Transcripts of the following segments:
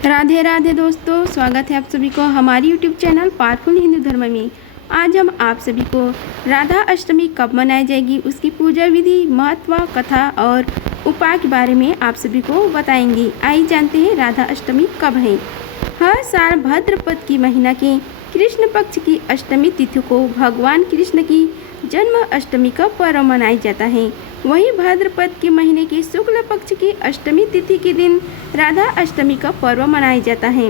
राधे राधे दोस्तों, स्वागत है आप सभी को हमारी यूट्यूब चैनल पावरफुल हिंदू धर्म में। आज हम आप सभी को राधा अष्टमी कब मनाई जाएगी, उसकी पूजा विधि, महत्व, कथा और उपाय के बारे में आप सभी को बताएंगे। आइए जानते हैं राधा अष्टमी कब है। हर साल भाद्रपद की महीना के कृष्ण पक्ष की अष्टमी तिथि को भगवान कृष्ण की जन्म अष्टमी का पर्व मनाया जाता है। वहीं भाद्रपद के महीने की शुक्ल पक्ष की अष्टमी तिथि के दिन राधा अष्टमी का पर्व मनाया जाता है।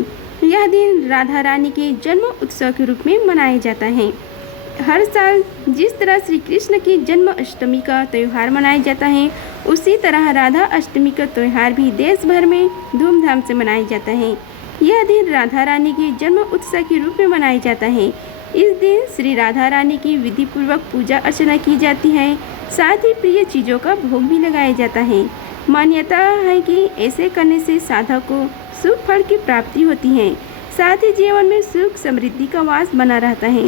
यह दिन राधा रानी के जन्म उत्सव के रूप में मनाया जाता है। हर साल जिस तरह श्री कृष्ण की जन्म अष्टमी का त्यौहार मनाया जाता है, उसी तरह राधा अष्टमी का त्यौहार भी देश भर में धूमधाम से मनाया जाता है। यह दिन राधा रानी के जन्म उत्सव के रूप में मनाया जाता है। इस दिन श्री राधा रानी की विधि पूर्वक पूजा अर्चना की जाती है, साथ ही प्रिय चीज़ों का भोग भी लगाया जाता है। मान्यता है कि ऐसे करने से साधक को सुख फल की प्राप्ति होती है, साथ ही जीवन में सुख समृद्धि का वास बना रहता है।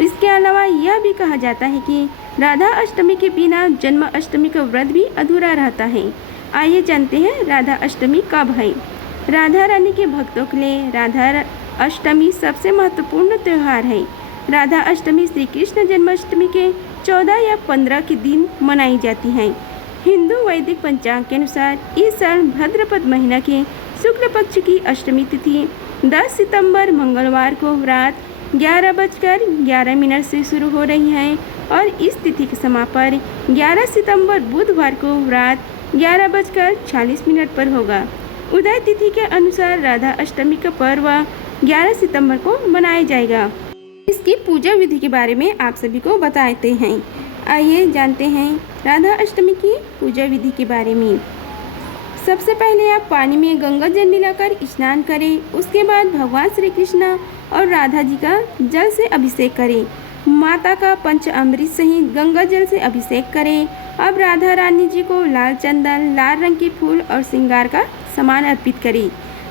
इसके अलावा यह भी कहा जाता है कि राधा अष्टमी के बिना जन्म अष्टमी का व्रत भी अधूरा रहता है। आइए जानते हैं राधा अष्टमी कब है। राधा रानी के भक्तों के लिए राधा अष्टमी सबसे महत्वपूर्ण त्यौहार है। राधा अष्टमी श्री कृष्ण जन्माष्टमी के 14 या 15 के दिन मनाई जाती है। हिंदू वैदिक पंचांग के अनुसार इस साल भाद्रपद महीना के शुक्ल पक्ष की अष्टमी तिथि 10 सितंबर मंगलवार को रात 11:11 से शुरू हो रही है और इस तिथि के समापन 11 सितंबर बुधवार को रात 11:46 पर होगा। उदय तिथि के अनुसार राधा अष्टमी का पर्व 11 सितंबर को मनाया जाएगा। इसकी पूजा विधि के बारे में आप सभी को बताते हैं। आइए जानते हैं राधा अष्टमी की पूजा विधि के बारे में। सबसे पहले आप पानी में गंगा जल मिलाकर स्नान करें। उसके बाद भगवान श्री कृष्ण और राधा जी का जल से अभिषेक करें। माता का पंच अमृत सहित गंगा जल से अभिषेक करें। अब राधा रानी जी को लाल चंदन, लाल रंग के फूल और श्रृंगार का सामान अर्पित करें।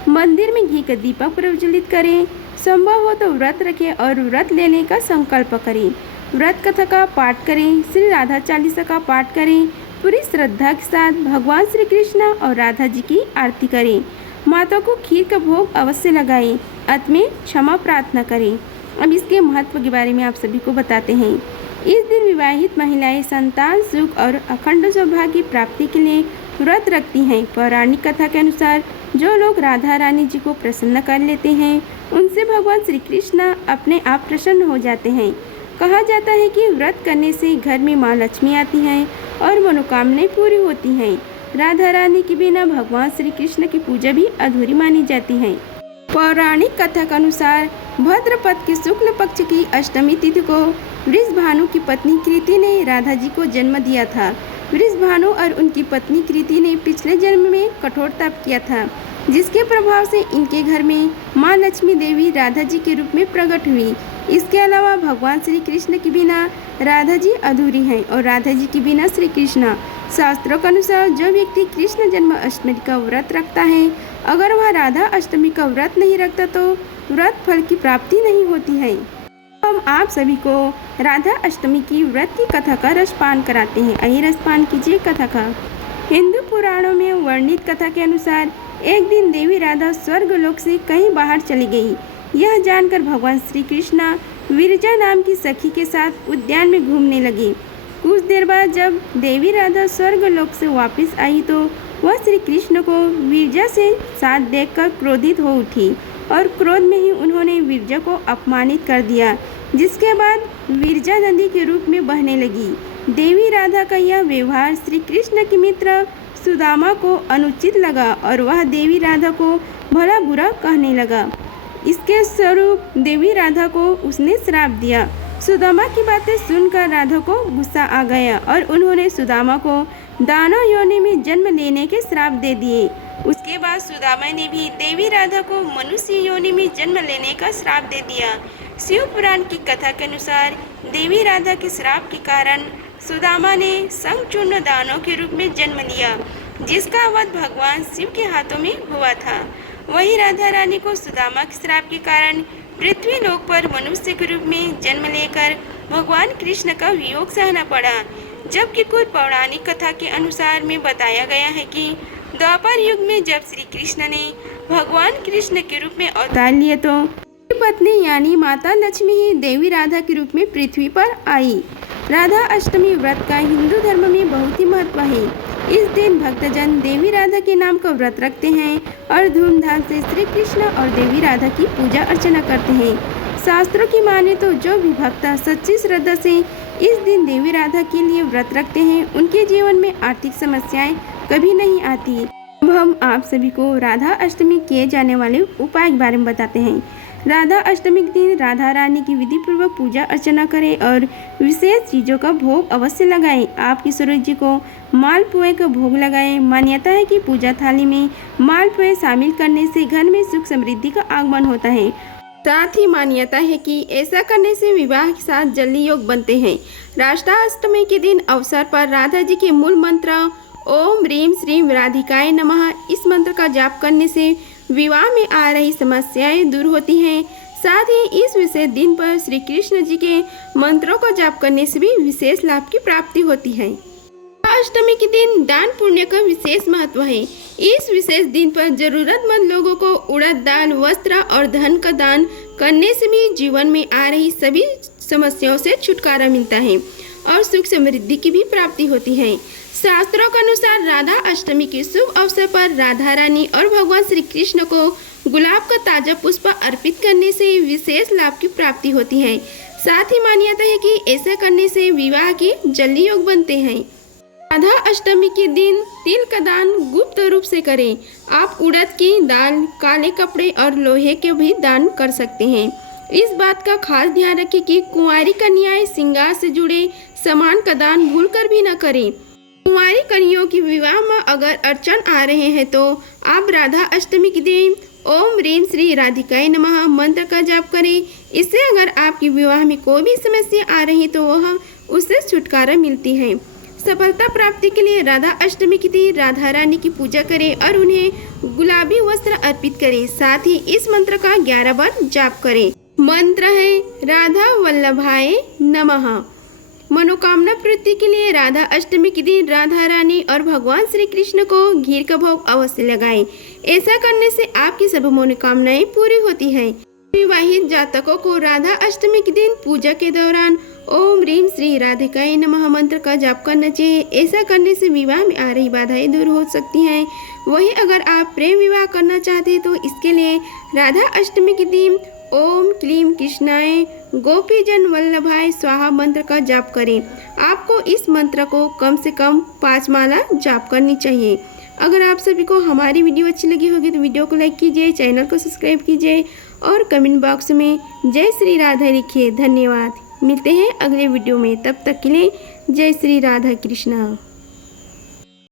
मंदिर में घी का दीपक प्रज्वलित करें। संभव हो तो व्रत रखें और व्रत लेने का संकल्प करें। व्रत कथा का पाठ करें। श्री राधा चालीसा का पाठ करें। पूरी श्रद्धा के साथ भगवान श्री कृष्ण और राधा जी की आरती करें। माता को खीर का भोग अवश्य लगाएं। अंत में क्षमा प्रार्थना करें। अब इसके महत्व के बारे में आप सभी को बताते हैं। इस दिन विवाहित महिलाएं संतान सुख और अखंड सौभाग्य की प्राप्ति के लिए व्रत रखती हैं। पौराणिक कथा के अनुसार जो लोग राधा रानी जी को प्रसन्न कर लेते हैं, उनसे भगवान श्री कृष्ण अपने आप प्रसन्न हो जाते हैं। कहा जाता है कि व्रत करने से घर में माँ लक्ष्मी आती हैं और मनोकामनाएं पूरी होती हैं। राधा रानी के बिना भगवान श्री कृष्ण की पूजा भी अधूरी मानी जाती है। पौराणिक कथा के अनुसार भाद्रपद के शुक्ल पक्ष की अष्टमी तिथि को वृषभानु की पत्नी कृति ने राधा जी को जन्म दिया था। वृषभानु और उनकी पत्नी कृति ने पिछले जन्म में कठोर तप किया था, जिसके प्रभाव से इनके घर में माँ लक्ष्मी देवी राधा जी के रूप में प्रकट हुई। इसके अलावा भगवान श्री कृष्ण के बिना राधा जी अधूरी हैं और राधा जी के बिना श्री कृष्ण। शास्त्रों के अनुसार जो व्यक्ति कृष्ण जन्म अष्टमी का व्रत रखता है, अगर वह राधा अष्टमी का व्रत नहीं रखता तो व्रत फल की प्राप्ति नहीं होती है। हम आप सभी को राधा अष्टमी की व्रत की कथा का रसपान कराते हैं। आइए रसपान कीजिए कथा का। हिंदू पुराणों में वर्णित कथा के अनुसार एक दिन देवी राधा स्वर्ग लोक से कहीं बाहर चली गई। यह जानकर भगवान श्री कृष्ण विरजा नाम की सखी के साथ उद्यान में घूमने लगे। कुछ देर बाद जब देवी राधा स्वर्ग लोक से वापस आई तो वह श्री कृष्ण को विरजा से साथ देखकर क्रोधित हो उठी और क्रोध में ही उन्होंने विरजा को अपमानित कर दिया, जिसके बाद विरजा नदी के रूप में बहने लगी। देवी राधा का यह व्यवहार श्री कृष्ण के मित्र सुदामा को अनुचित लगा और वह देवी राधा को भला बुरा कहने लगा। इसके स्वरूप देवी राधा को उसने श्राप दिया। सुदामा की बातें सुनकर राधा को गुस्सा आ गया और उन्होंने सुदामा को दानव योनि में जन्म लेने के श्राप दे दिए। उसके बाद सुदामा ने भी देवी राधा को मनुष्य योनि में जन्म लेने का श्राप दे दिया। शिव पुराण की कथा के अनुसार देवी राधा के श्राप के कारण सुदामा ने संचूर्ण दानव के रूप में जन्म लिया, जिसका वध भगवान शिव के हाथों में हुआ था। वही राधा रानी को सुदामा के श्राप के कारण पृथ्वी लोक पर मनुष्य के रूप में जन्म लेकर भगवान कृष्ण का वियोग सहना पड़ा। जबकि कुछ पौराणिक कथा के अनुसार में बताया गया है कि द्वापर युग में जब श्री कृष्ण ने भगवान कृष्ण के रूप में अवतार लिए तो उनकी पत्नी यानी माता लक्ष्मी ही देवी राधा के रूप में पृथ्वी पर आई। राधा अष्टमी व्रत का हिंदू धर्म में बहुत ही महत्व है। इस दिन भक्तजन देवी राधा के नाम का व्रत रखते हैं और धूमधाम से श्री कृष्ण और देवी राधा की पूजा अर्चना करते हैं। शास्त्रों की माने तो जो भी भक्त सच्ची श्रद्धा से इस दिन देवी राधा के लिए व्रत रखते हैं उनके जीवन में आर्थिक समस्याएं कभी नहीं आती। अब हम आप सभी को राधा अष्टमी किए जाने वाले उपाय के बारे में बताते हैं। राधा अष्टमी के दिन राधा रानी की विधि पूर्वक पूजा अर्चना करें और विशेष चीज़ों का भोग अवश्य लगाएं। आप किशोर जी को मालपुए का भोग लगाएं। मान्यता है कि पूजा थाली में मालपुए शामिल करने से घर में सुख समृद्धि का आगमन होता है। साथ ही मान्यता है कि ऐसा करने से विवाह के साथ जल्दी योग बनते हैं। राधाष्टमी के दिन अवसर पर राधा जी के मूल मंत्र ओम ह्रीं श्रीं राधिकाय नमः इस मंत्र का जाप करने से विवाह में आ रही समस्याएं दूर होती हैं। साथ ही इस विशेष दिन पर श्री कृष्ण जी के मंत्रों को जाप करने से भी विशेष लाभ की प्राप्ति होती है। अष्टमी के दिन दान पुण्य का विशेष महत्व है। इस विशेष दिन पर जरूरतमंद लोगों को उड़द दाल, वस्त्र और धन का दान करने से भी जीवन में आ रही सभी समस्याओं से छुटकारा मिलता है और सुख समृद्धि की भी प्राप्ति होती है। शास्त्रों के अनुसार राधा अष्टमी के शुभ अवसर पर राधा रानी और भगवान श्री कृष्ण को गुलाब का ताजा पुष्प अर्पित करने से विशेष लाभ की प्राप्ति होती है। साथ ही मान्यता है कि ऐसा करने से विवाह के जल्दी योग बनते हैं। राधा अष्टमी के दिन तिल का दान गुप्त रूप से करें। आप उड़द की दाल, काले कपड़े और लोहे के भी दान कर सकते हैं। इस बात का खास ध्यान रखें कि कुंवारी कन्याएं श्रृंगार से जुड़े सामान का दान भूलकर भी न करें। कुंवारी कन्याओं की विवाह में अगर अड़चन आ रहे हैं तो आप राधा अष्टमी के दिन ओम ह्रीं श्री राधिकाय नमः मंत्र का जाप करें। इससे अगर आपके विवाह में कोई भी समस्या आ रही तो वह उससे छुटकारा मिलती है। सफलता प्राप्ति के लिए राधा अष्टमी के दिन राधा रानी की पूजा करें और उन्हें गुलाबी वस्त्र अर्पित करें। साथ ही इस मंत्र का 11 बार जाप करें। मंत्र है राधा वल्लभाय नमः। मनोकामना पूर्ति के लिए राधा अष्टमी के दिन राधा रानी और भगवान श्री कृष्ण को घी का भोग अवश्य लगाएं। ऐसा करने से आपकी सब मनोकामनाएं पूरी होती है। विवाहित जातकों को राधा अष्टमी के दिन पूजा के दौरान ओम ह्रीं श्री राधिकाय नमः मंत्र का जाप करना चाहिए। ऐसा करने से विवाह में आ रही बाधाएं दूर हो सकती हैं। वहीं अगर आप प्रेम विवाह करना चाहते हैं तो इसके लिए राधा अष्टमी के दिन ओम क्लीं कृष्णाय गोपीजन वल्लभाय स्वाहा मंत्र का जाप करें। आपको इस मंत्र को कम से कम 5 माला जाप करनी चाहिए। अगर आप सभी को हमारी वीडियो अच्छी लगी होगी तो वीडियो को लाइक कीजिए, चैनल को सब्सक्राइब कीजिए और कमेंट बॉक्स में जय श्री राधा लिखिए। धन्यवाद। मिलते हैं अगले वीडियो में, तब तक के लिए जय श्री राधा कृष्णा।